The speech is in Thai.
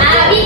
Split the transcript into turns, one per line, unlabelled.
อ่าพี่